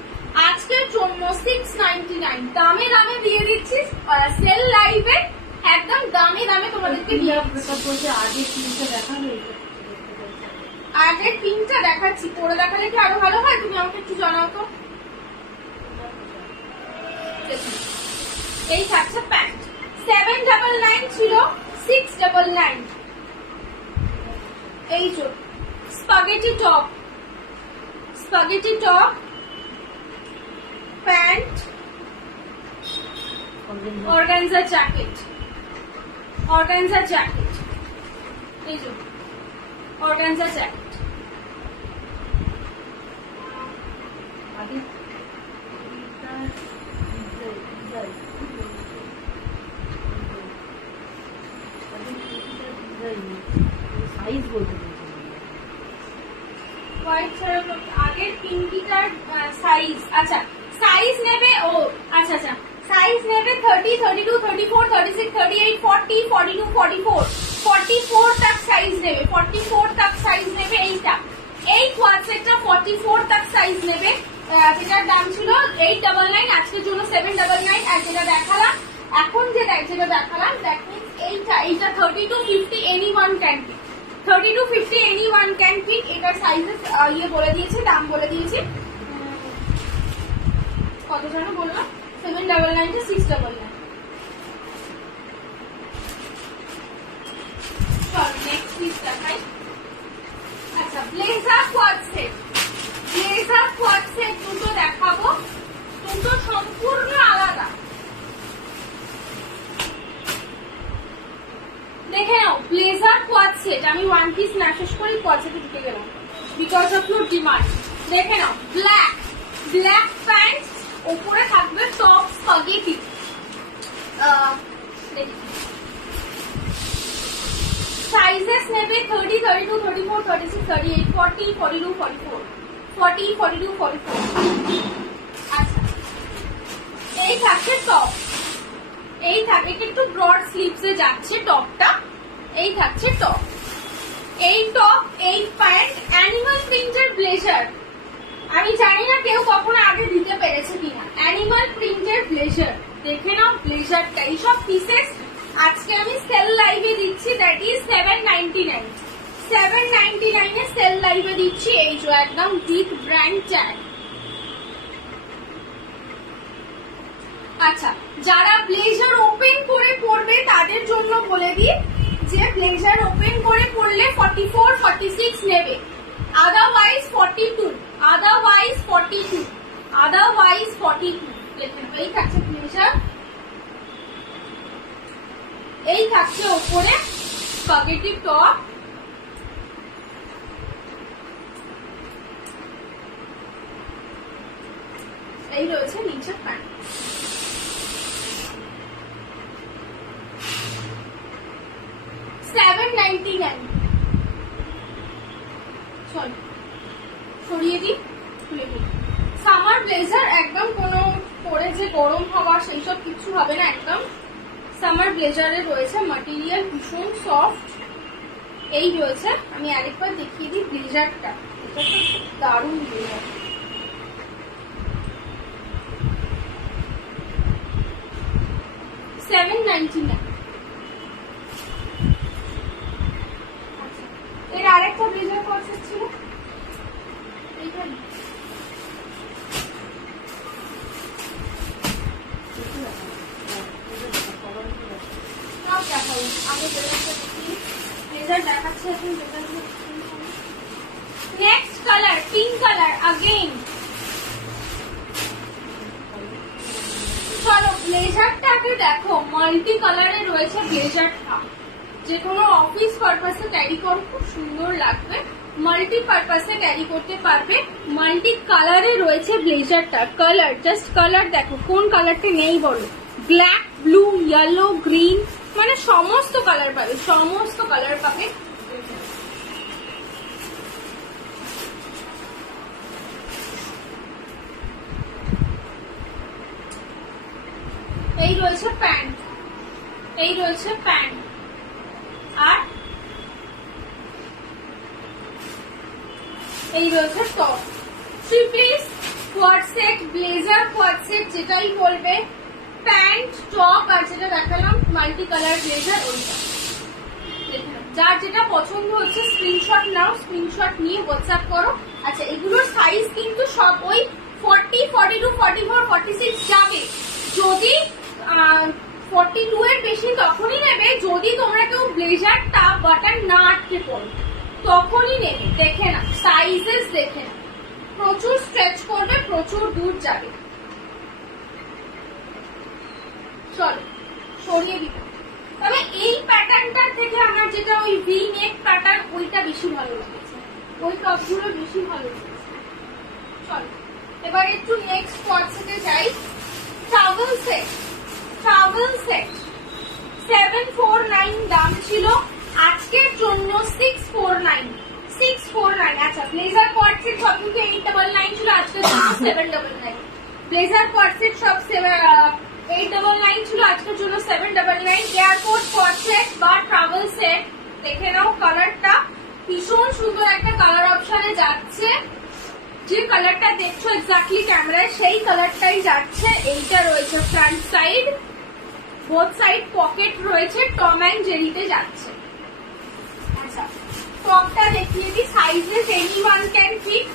আজকের জন্য 699 দামে দামে দিয়ে দিচ্ছি, সেল লাইভে একদম দামে দামে তোমাদেরকে দিয়ে দিচ্ছি। আগে তিনটে দেখাবে, আগে পিঙ্কটা দেখাচ্ছি, পরে দেখালে কি আরো ভালো হয়? তুমি আমাকে একটু জানাও তো। এই থাকছে প্যান্ট, 799 ছিল 699। এই যে spaghetti top, spaghetti top pant, organza jacket, organza jacket, এই যে অর্গানজা জ্যাকেট। আগে সাইজ বলতে হোয়াইট ছাড়া আগের পিঙ্কিটার সাইজ, আচ্ছা সাইজ নেবে, ও আচ্ছা আচ্ছা সাইজ নেবে 30, 32, 34, 36, 38, 40, 42, 44, 44 तक সাইজ নেবে, 44 तक সাইজ নেবে। এইটা এই কোয়াড সেটটা 44 तक সাইজ নেবে, যেটার দাম ছিল 899, আজকের জন্য 799। আর যেটা দেখালাম এখন, যেটা দেখালাম দ্যাট মিন্স এইটা 30 to 50 anyone can pick, 30 to 50 anyone can pick. এটার সাইজেস ইয়ে বলে দিয়েছি, দাম বলে দিয়েছি, কত যেন বললাম, 799 to 699। চল নেক্সট পিস দেখাই। আচ্ছা blazer quad set, blazer quad set দুটো দেখাবো, দুটো সম্পূর্ণ আলাদা। দেখে নাও ব্লেজার কোয়াড সেট, আমি ওয়ান পিস না শেষ করি কোয়াড সেটে ঢুকে গেলাম বিকজ অফ ইউর ডিমান্ড। দেখে নাও ব্ল্যাক, ব্ল্যাক প্যান্ট, উপরে থাকবে টপ স্পাগেটি, সাইজেস নেবে 30, 32, 34, 36, 38, 40, 42, 44, 40, 42, 44। আচ্ছা এই থাকছে টপ, এই থাকে কিন্তু ব্রড স্লিভসে যাচ্ছে টপটা, এই থাকছে টপ, এই টপ, এই প্যান্ট, অ্যানিমাল প্রিন্টের ব্লেজার। আমি জানি না কেউ কখনো আগে দিতে পেরেছে কিনা, অ্যানিমাল প্রিন্টের ব্লেজার। দেখে নাও ব্লেজারটা, এইসব পিসেস আজকে আমি সেল লাইভে দিচ্ছি, দ্যাট ইজ 799, 799 এ সেল লাইভে দিচ্ছি। এই যে একদম বিগ ব্র্যান্ড ট্যাগ। আচ্ছা যারা ব্লেজার ওপেন করে পরবে তাদের জন্য বলে দিই যে ব্লেজার ওপেন করে পরলে 44, 46 নেবে, আদারওয়াইজ 42, আদারওয়াইজ 42, আদারওয়াইজ 42। দেখেন এই থাকছে ব্লেজার, এই থাকছে ওপরে স্পাগেটি টপ, এই রয়েছে নিচে প্যান্ট। $799। সরিয়ে দিই, খুলে দিই। সামার ব্লেজার একদম কোনো পরে যে গরম হওয়া সেই সব কিছু হবে না, একদম সামার ব্লেজারে রয়েছে ম্যাটেরিয়াল ভীষণ সফট। এই রয়েছে, আমি আরেকবার দেখিয়ে দিই ব্লেজারটা, এটা তো দারুণ ব্লেজার। $799। এর আরেকটা ব্লেজার কনসেপ্ট ছিল এইটা, আগে ব্লেজারটা দেখি, ব্লেজার দেখাচ্ছে এখন ব্লেজারগুলো। Next colour pink colour again. চলো ব্লেজারটাকে দেখো, মাল্টি কালারে রয়েছে ব্লেজারটা, যে কোনো অফিস পারপাসে ক্যারি করো খুব সুন্দর লাগবে, মাল্টি পারপাসে ক্যারি করতে পারবে। মাল্টি কালারে রয়েছে ব্লেজারটা, কালার জাস্ট কালার দেখো, কোন কালারটা নেই বলো, ব্ল্যাক, ব্লু, ইয়েলো, গ্রিন, মানে সমস্ত কালার পাবে, সমস্ত কালার পাবে। এই রয়েছে প্যান্ট, এই রয়েছে প্যান্ট, আর এই রয়েছে top. Three piece quad set, blazer quad set যেটাই বলবে, প্যান্ট, টপ আর যেটা দেখালাম মাল্টি কালার ব্লেজার ওইটা। যার যেটা পছন্দ হচ্ছে স্ক্রিনশট নাও, স্ক্রিনশট নিয়ে হোয়াটসঅ্যাপ করো। আচ্ছা এগুলোর সাইজ কিন্তু সব ওই 40, 42, 44, 46 যাবে। যদি 42 এর বেশি তখনই নেবে যদি তোমরা কেউ ব্লেজারটা বাটন না আটকে পড়ো, তখনই নেবে। দেখে না সাইজেস, দেখে না, প্রচুর স্ট্রেচ করবে, প্রচুর দূর যাবে। চলো সরিয়ে দিতে। তবে এই প্যাটার্নটার থেকে আমার যেটা ওই ভি নেক প্যাটার্ন ওইটা বেশি ভালো লেগেছে, ওই টপগুলো বেশি ভালো লেগেছে। চলো এবার একটু নেক্সট কোয়াড সেটে যাই। ট্রাভেল সেট, ট্রাভেল সেট 749 দাম ছিল, আজকের জন্য 649, 649। আচ্ছা ব্লেজার কোয়াড সেট সব কিন্তু 899 ছিল, আজকের জন্য 799। ব্লেজার কোয়াড সেট সব 899 ছিল, আজকের জন্য 799। এয়ারপোর্ট কোয়াড সেট বা ট্রাভেল সেট দেখে নাও, কালারটা ভীষণ সুন্দর একটা কালার অপশনে যাচ্ছে। যে কালারটা দেখছো এক্স্যাক্টলি ক্যামেরায় সেই কালারটাই যাচ্ছে। এইটা রয়েছে front side, both side pocket রয়েছে, টম অ্যান্ড জেরিতে যাচ্ছে। আচ্ছা টপটা দেখিয়ে দিই, sizes anyone can fit,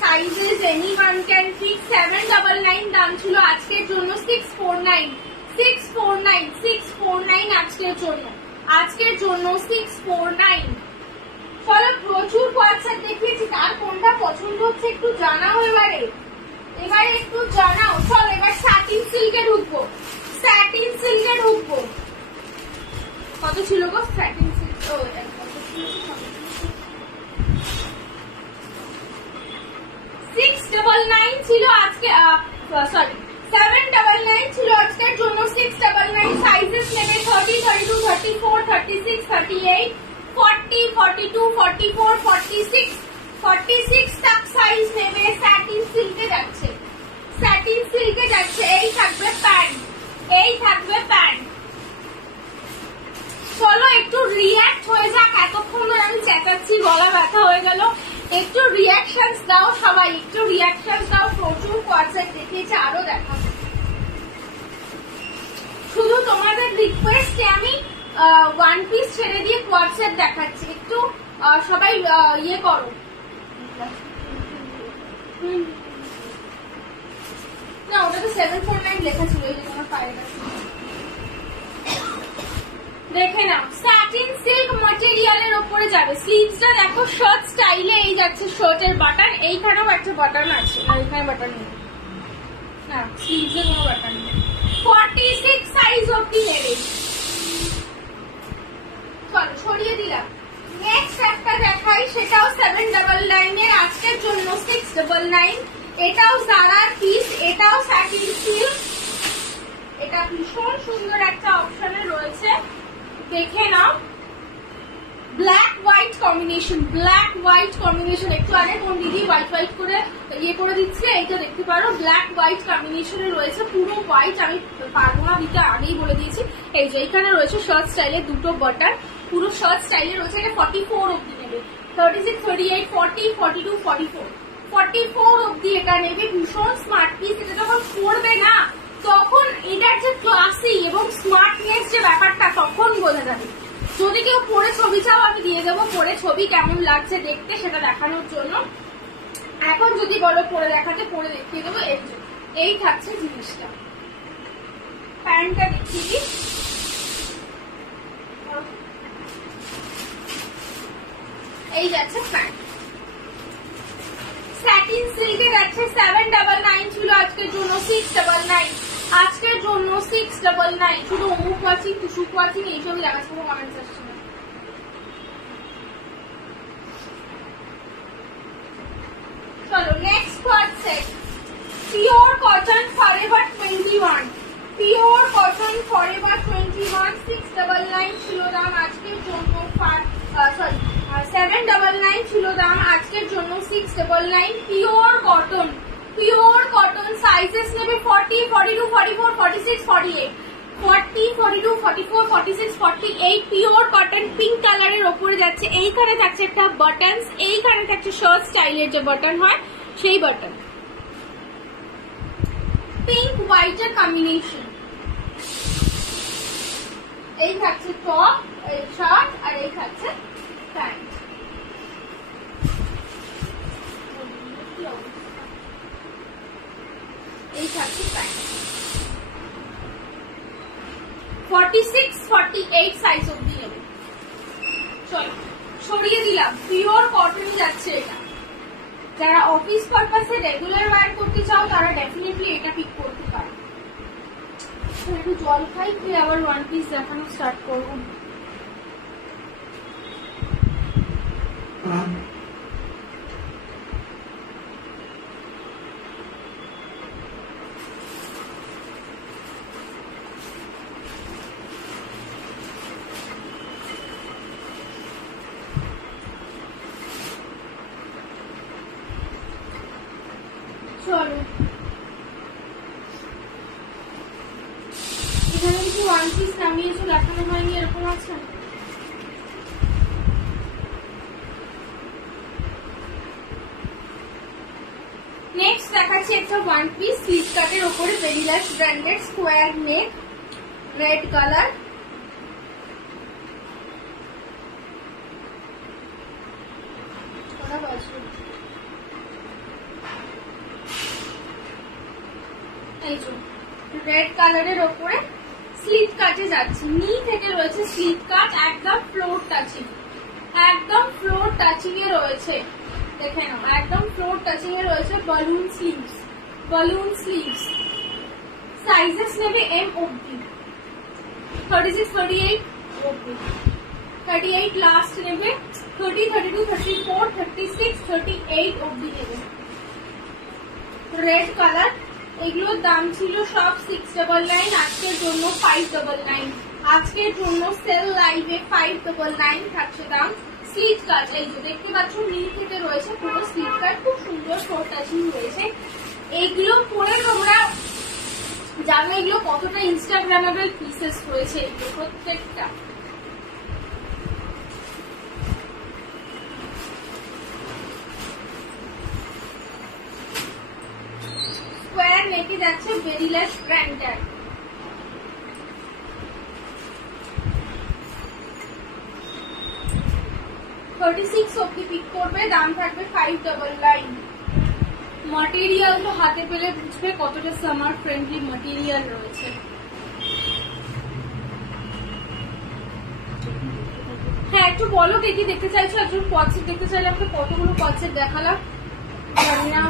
sizes anyone can fit. 799 দাম ছিল, আজকের জন্য 649, 649, 649 আজকের জন্য, আজকের জন্য 649। চলো প্রচুর কোয়াডসেট দেখিয়েছি, কার কোনটা পছন্দ হচ্ছে একটু জানাও। এবারে একটু জানাও। চলো এবার স্যাটিন সিল্কে ঢুকবো, স্যাটিন সিল্কে ঢুকবো। কত ছিল গো স্যাটিন সিল্ক? 699 ছিল আজকে, সরি 799 ছিল, আজকের জন্য 699। সাইজেস নেবে 30, 32, 34, 36, 38, 40, 42, 44, 46, 46 তক সাইজ নেবে। স্যাটিন সিল্কে যাচ্ছে, স্যাটিন সিল্কে যাচ্ছে। এই থাকবে প্যান্ট, এই থাকবে প্যান্ট। চলো একটু রিঅ্যাক্ট হয়ে যাক, এতক্ষণ ধরে আমি চেঁচাচ্ছি, গলা ব্যথা হয়ে গেল। একটু রিঅ্যাকশনস দাও সবাই, একটু রিঅ্যাকশনস দাও। প্রচুর কোয়াডসেট দেখিয়েছে, আরো দেখাবো। শুধু তোমাদের রিকোয়েস্টে আমি ওয়ান পিস ছেড়ে দিয়ে কোয়াডসেট দেখাচ্ছি, একটু সবাই ইয়ে করো। না ওটা তো 749 লেখা ছিল, এই যে তোমার পায়ে গেছে। দেখে নাও স্যাটিন সিল্ক ম্যাটেরিয়ালের উপরে যাবে। স্লিভসটা দেখো শার্ট স্টাইলে এই যাচ্ছে, শার্টের বাটন এইখানেও একটা বাটন আছে, না এখানে বাটন নেই, না স্লিভসে কোনো বাটন নেই। 46 সাইজ অবধি নেবে। চলো সরিয়ে দিলাম। নেক্সট একটা দেখাই, সেটাও 799 এর, আজকের জন্য 699। এটাও জারার পিস, এটাও স্যাটিন সিল্ক। এটা ভীষণ সুন্দর একটা অপশনে রয়েছে, দেখে নাও। Black white combination, black white combination. একটু আগে কোন দিদি হোয়াইট হোয়াইট করে ইয়ে করে দিচ্ছে, এইটা দেখতে পারো। ব্ল্যাক হোয়াইট কম্বিনেশনে রয়েছে, পুরো হোয়াইট। আমি পারবো না দিতে, আগেই বলে দিয়েছি। এই যে এখানে রয়েছে শার্ট স্টাইলে দুটো বাটন, পুরো শার্ট স্টাইলে রয়েছে। এটা 44 অব্দি নেবে, 36, 38, 40, 42, 44, 44 অব্দি এটা নেবে। ভীষণ স্মার্ট পিস। এটা যখন পরবে না তখন এটার যে ক্লাসি এবং স্মার্টনেস যে ব্যাপারটা তখন বোঝা যাবে। যদি কেউ পরে ছবি চাও আমি দিয়ে দেবো, পরে ছবি কেমন লাগছে দেখতে সেটা দেখানোর জন্য। এখন যদি বলো পরে দেখাতে, পরে দেখিয়ে দেবো। এই থাকছে জিনিসটা। প্যান্টটা দেখিয়ে দিই। এই যাচ্ছে প্যান্ট, স্যাটিন সিল্কে যাচ্ছে। 799 ছিল, আজকের জন্য 699, আজকের জন্য 699। শুধু অমুক ওয়াচিং, টুসুক ওয়াচিং এইসবই দেখাচ্ছে, কোনো কমেন্টস আসছে না। চলো next quad set, pure cotton forever 21, pure cotton forever 21, 699 ছিল দাম, আজকের জন্য 799 ছিল দাম, আজকের জন্য 699। Pure cotton, pure cotton. Sizes নেবে 40, 42, 44, 46, 48, 40, 42, 44, 46, 48। পিওর কটন পিঙ্ক কালারের ওপরে যাচ্ছে। এইখানে থাকছে একটা বাটনস, এইখানে থাকছে শার্ট স্টাইলের যে বাটন হয় সেই বাটন। পিঙ্ক হোয়াইটের কম্বিনেশন। এই থাকছে টপ, এই শার্ট, আর এই থাকছে প্যান্ট। এই থাকছে প্যান্ট। 46-48 সাইজ অব্দি নেবে। চলো সরিয়ে দিলাম, পিওর কটন যাচ্ছে এটা। যারা অফিস পারপাসে রেগুলার ওয়্যার করতে চাও তারা ডেফিনেটলি এটা পিক করতে পারো। একটু জল খাই, খেয়ে আবার ওয়ান পিস দেখানো স্টার্ট করবো। চলো এখানে কিছু ওয়ান পিস নামিয়েছো, দেখানো হয়নি, এরকম আছে। নেক্সট দেখাচ্ছি একটা ওয়ান পিস স্লিভ কাটের ওপরে ভেরিলাস ব্র্যান্ডেড স্কোয়ার নেক, রেড কালার। রেড কালারের ওপরে স্লিভ কাটে যাচ্ছে, নি থেকে রয়েছে স্লিভ কাট, একদম ফ্লোর টাচিং, একদম ফ্লোর টাচিং এ রয়েছে। দেখে নাও, একদম ফ্লোর টাচিং এ রয়েছে। বালুন স্লিভস, বালুন স্লিভস। সাইজেস নেবে এম অব্দি, 36-38 অব্দি, 38 লাস্ট নেবে, 30, 32, 34, 36, 38 অব্দি নেবে। রেড কালার, এগুলোর দাম ছিল সব 699, আজকের জন্য 599। আজকের জন্য সেল লাইভে 599 থাকছে দাম। স্লিভ কাট, এই যে দেখতে পাচ্ছ নি থেকে রয়েছে পুরো স্লিভ কাট, খুব সুন্দর ফ্লোর টাচিং রয়েছে। এগুলো পরে তোমরা জানো এগুলো কতটা ইনস্টাগ্রামেবল পিসেস রয়েছে এগুলো প্রত্যেকটা। স্কোয়ার নেকে যাচ্ছে ভেরিলাস ব্র্যান্ডের। অব্দি পিক করবে, দাম থাকবে 599। ম্যাটেরিয়াল তো হাতে পেলে বুঝবে কতটা সামার ফ্রেন্ডলি ম্যাটেরিয়াল রয়েছে। হ্যাঁ একটু বলো কে কি দেখতে চাইছো। একজন কনসেপ্ট দেখতে চাইলে আমাকে কতগুলো কনসেপ্ট দেখালাম জানি না,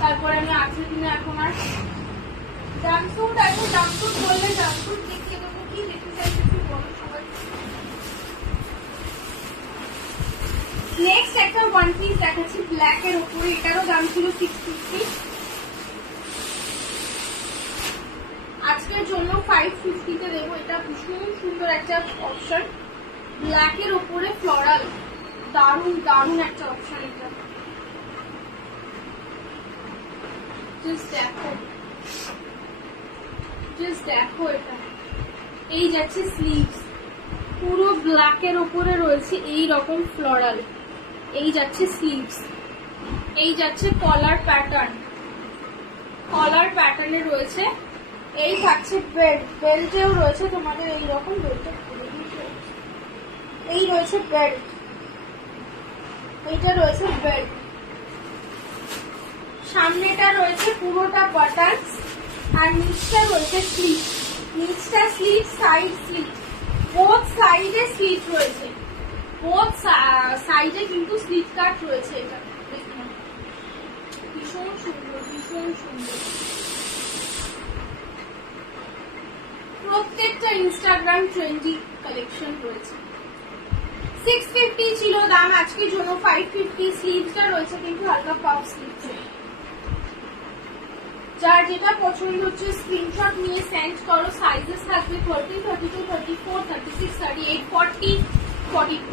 তারপরে আমি আছে কিনা এখন আর। জাম্পস্যুট আছে, জাম্পস্যুট বললে জাম্পস্যুট দেখিয়ে দেবো। কি দেখতে চাইছো একটু বলো সবাই। নেক্সট একটা ওয়ান পিস দেখাচ্ছি ব্ল্যাক এর উপরে, এটারও দাম ছিল 650, আজকের জন্য 550 তে দেবো। এটা ভীষণ সুন্দর একটা অপশন, ব্ল্যাক এর উপরে ফ্লোরাল, দারুণ দারুণ একটা অপশন এটা। জাস্ট দেখো, জাস্ট দেখো এটা। এই যাচ্ছে স্লিভস, পুরো ব্ল্যাক এর উপরে রয়েছে এই রকম ফ্লোরাল। এই যাচ্ছে স্লিভস, এই যাচ্ছে কলার প্যাটার্ন, কলার প্যাটার্নে রয়েছে। এই থাকছে বেল্ট, বেল্টেও রয়েছে তোমাদের এই রকম বেল্টে, এই রয়েছে বেল্ট, এইটা রয়েছে বেল্ট। সামনেটা রয়েছে পুরোটা বাটনস, আর নিচটা রয়েছে স্লিভ, নিচটা স্লিভ, সাইড স্লিভ, বোথ সাইডে স্লিভ রয়েছে, বোথ সাইডে কিন্তু স্লিভ কাট রয়েছে। এটা দেখুন ভীষণ সুন্দর, ভীষণ সুন্দর। প্রত্যেকটা ইনস্টাগ্রাম ট্রেন্ডি কালেকশন রয়েছে। 650 ছিল দাম, আজকের জন্য 550। স্লিভসটা রয়েছে কিন্তু হালকা পাফ স্লিভ। যার যেটা পছন্দ হচ্ছে স্ক্রিনশট নিয়ে সেন্ড করো। সাইজেস থাকবে 30, 32, 34, 36, 38, 40, 42।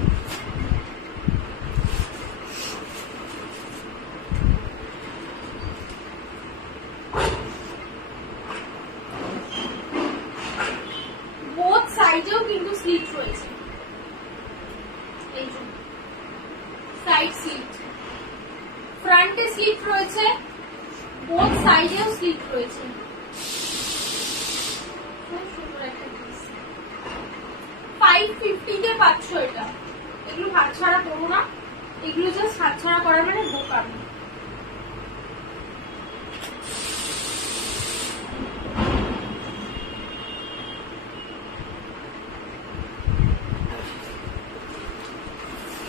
বোথ সাইডেও কিন্তু স্লিট রয়েছে, এই জন্য সাইড স্লিট, ফ্রন্টে স্লিট রয়েছে, বোথ সাইডেও স্লিট রয়েছে। 550 পাচ্ছ এটা। এগুলো হাত ছাড়া করো না, এগুলো জাস্ট হাত ছাড়া করার মানে বোকামি।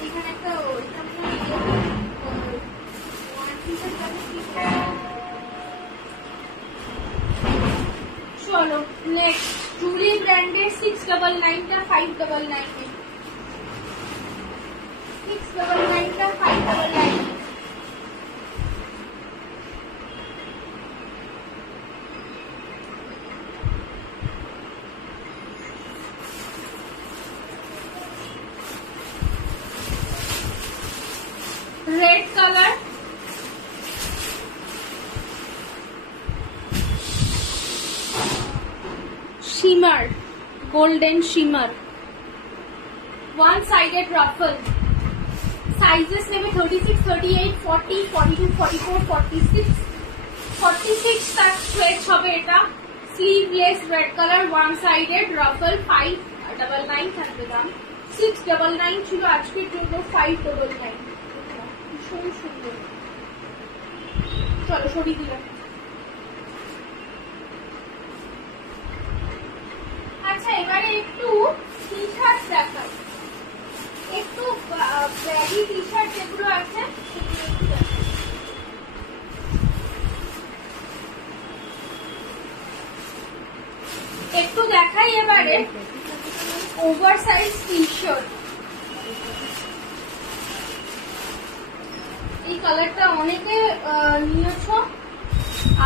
এখানে একটা চলো নেক্সট জুলি ব্র্যান্ডের 699 টা 599 699 টা 599। Red colour, shimmer, golden shimmer, one sided raffle. Sizes নেবে 36, 38, 40, 42, 44, 46, 46 তার স্ট্রেচ হবে এটা। Sleeveless red colour, one sided raffle, 599 থাকবে দাম। 699 ছিল আজকের জন্য 599। ভীষণ সুন্দর। চলো সরিয়ে দিলাম। আচ্ছা এবারে একটু টি শার্ট দেখাই, একটু ব্যাগি টি শার্ট যেগুলো আছে সেগুলো একটু দেখাই। একটু দেখাই এবারে ওভার সাইজ টি শার্ট। এই কালারটা অনেকে নিয়েছ,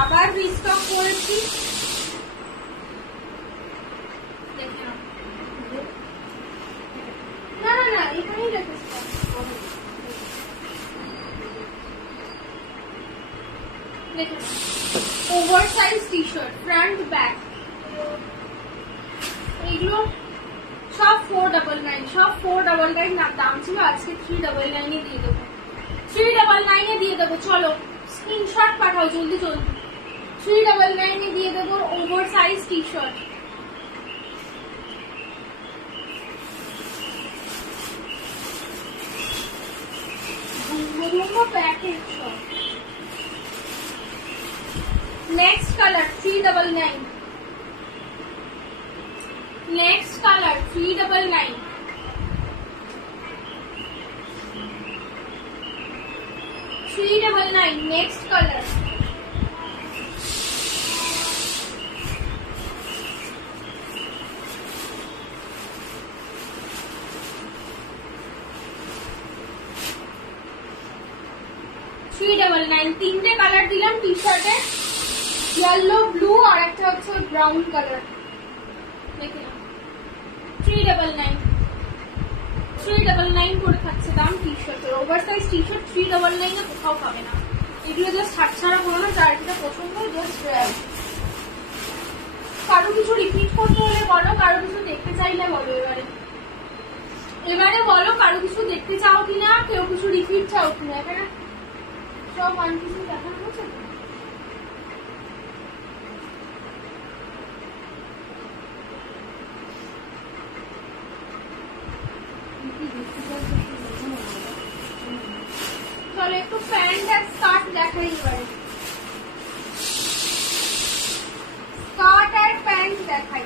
আবার রিস্টক করেছি। না না না এখানেই রেখেছি। দেখুন over size T shirt, front back, এগুলো সব 499, সব 499 দাম ছিল, আজকে 399 এ দিয়ে দেবো। 399 এ দিয়ে দেবো। চলো স্ক্রিনশট পাঠাও জলদি জলদি। 399 এ দিয়ে দেবো over size T shirt. Next color 399. Next color 399. Next color. তিনটে কালার দিলাম টি শার্টে, ইয়েলো, ব্লু আর একটা হচ্ছে ব্রাউন কালার। দেখে 399 করে থাকছে দাম টি শার্টের। ওভার সাইজ টি শার্ট 399 এ কোথাও পাবে না। এগুলো জাস্ট হাত ছাড়া করো না, যার যেটা পছন্দ জাস্ট গ্র্যাব। কারো কিছু রিপিট করতে হলে বলো, কারো কিছু দেখতে চাইলে বলো। এবারে বলো কারো কিছু দেখতে চাও কিনা, কেউ কিছু রিপিট চাও কিনা। এখানে সব ওয়ান পিস দেখানো হচ্ছে। চলো একটু প্যান্ট আর স্কার্ট দেখাই এবারে। স্কার্ট আর প্যান্ট দেখাই।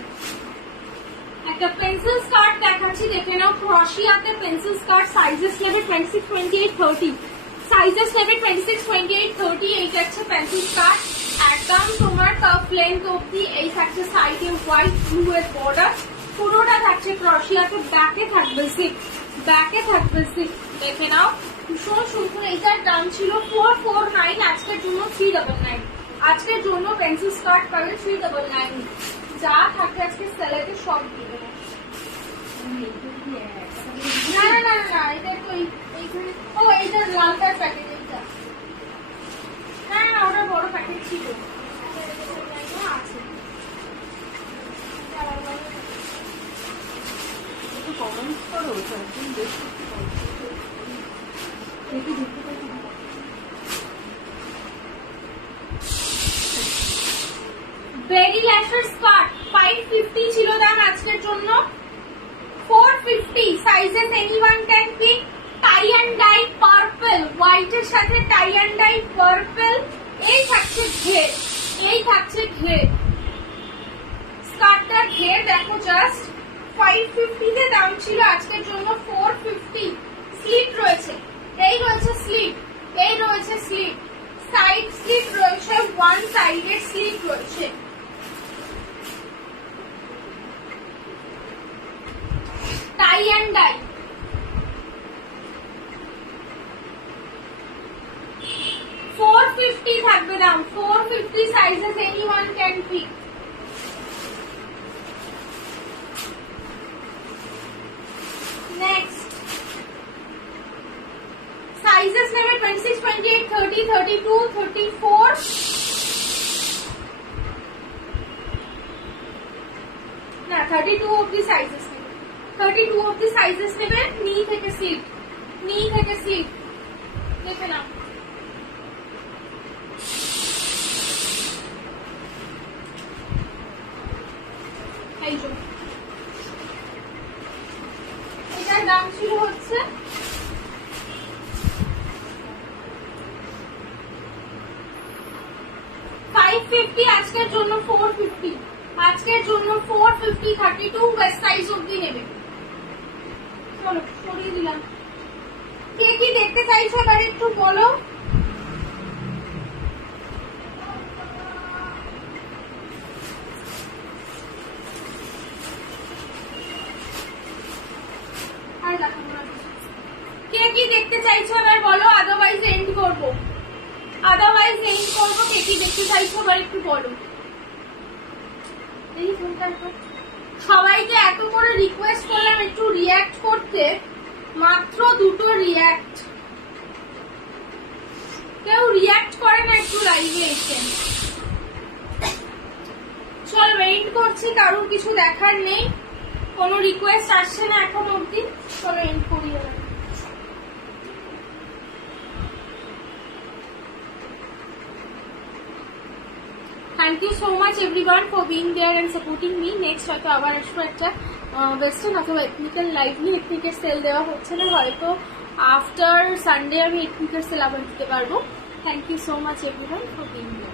একটা পেন্সিল স্কার্ট দেখাচ্ছি, দেখে নাও। ক্রোশিয়াতে পেন্সিল স্কার্ট, সাইজেস নেবে 26, 28, 30। সাইজেস নেবে 26, 28, 30। এইটা হচ্ছে পেন্সিল স্কার্ট, একদম তোমার কাফ লেন্থ অব্দি। এই থাকছে সাইডে হোয়াইট ব্লু এর বর্ডার, পুরোটা থাকছে ক্রোশিয়াতে। ব্যাকে থাকবে জিপ, ব্যাকে থাকবে জিপ। দেখে নাও ভীষণ সুন্দর। এইটার দাম ছিল 449, আজকের জন্য 399। আজকের জন্য পেন্সিল স্কার্ট পাবে 399। যা থাকে আজকে সেলেতে সব দিয়ে দেবো। না না না না এটা তো এইখানে। ও এইটা লালটার প্যাকেট, এইটা না না ওটা বড় প্যাকেট ছিল আছে। একটু কমেন্ট করো, একদম বেশি বেরি ল্যাশের স্কার্ট 550 ছিল দাম, আজকের জন্য 4 sizes anyone can pick. Tie and dye purple, হোয়াইটের সাথে টাই অ্যান্ড ডাই পার্পল। এই থাকছে ঘের, এই থাকছে ঘের। স্কার্টটা ঘের দেখো জাস্ট 550 তে দাম ছিল, আজকের জন্য 450। স্লিট রয়েছে, এই রয়েছে স্লিট, এই রয়েছে স্লিট, সাইড স্লিট রয়েছে, ওয়ান সাইডের স্লিট রয়েছে। টাই অ্যান্ড ডাই, $450 থাকবে দাম, 450 sizes anyone can pick. Next sizes নেবে 26, 28, 30, 32, 34। না 32 অবধি সাইজেস নেবে, 32 অবধি সাইজেস নেবে। নি থেকে স্লিট, নি থেকে স্লিট দেখে নাও। এই যে এটার দাম ছিল হচ্ছে $550, আজকের জন্য 450, আজকের জন্য 450। 32 ওয়েস্ট সাইজ অবধি নেবে। চলো সরিয়ে দিলাম। কে কি দেখতে চাইছো এবার একটু বলো। কে কি দেখতে চাইছো এবার বলো, আদারওয়াইজ এন্ড করবো, আদারওয়াইজ এন্ড করবো। কে কি দেখতে চাইছো এবার একটু বলো। এই ফোনটা সবাইকে এত করে রিকোয়েস্ট করলাম একটু রিয়্যাক্ট করতে, মাত্র 2টো রিয়্যাক্ট। কেউ রিয়্যাক্ট করে না একটু লাইভে এসে। চল ওয়েট করছি, কারোর কিছু দেখার নেই, কোনো রিকোয়েস্ট আসছে না এখন অবধি। চলো এন্ড করি এবার। Thank you so much everyone for being there and supporting me. Next হয়তো আবার আসবো একটা ওয়েস্টার্ন অথবা এথনিক্যাল লাইভ নিয়ে। এথনিকের সেল দেওয়া হচ্ছে না, হয়তো আফটার সানডে আমি এথনিকের সেল আবার দিতে পারবো। Thank you so much everyone for being there.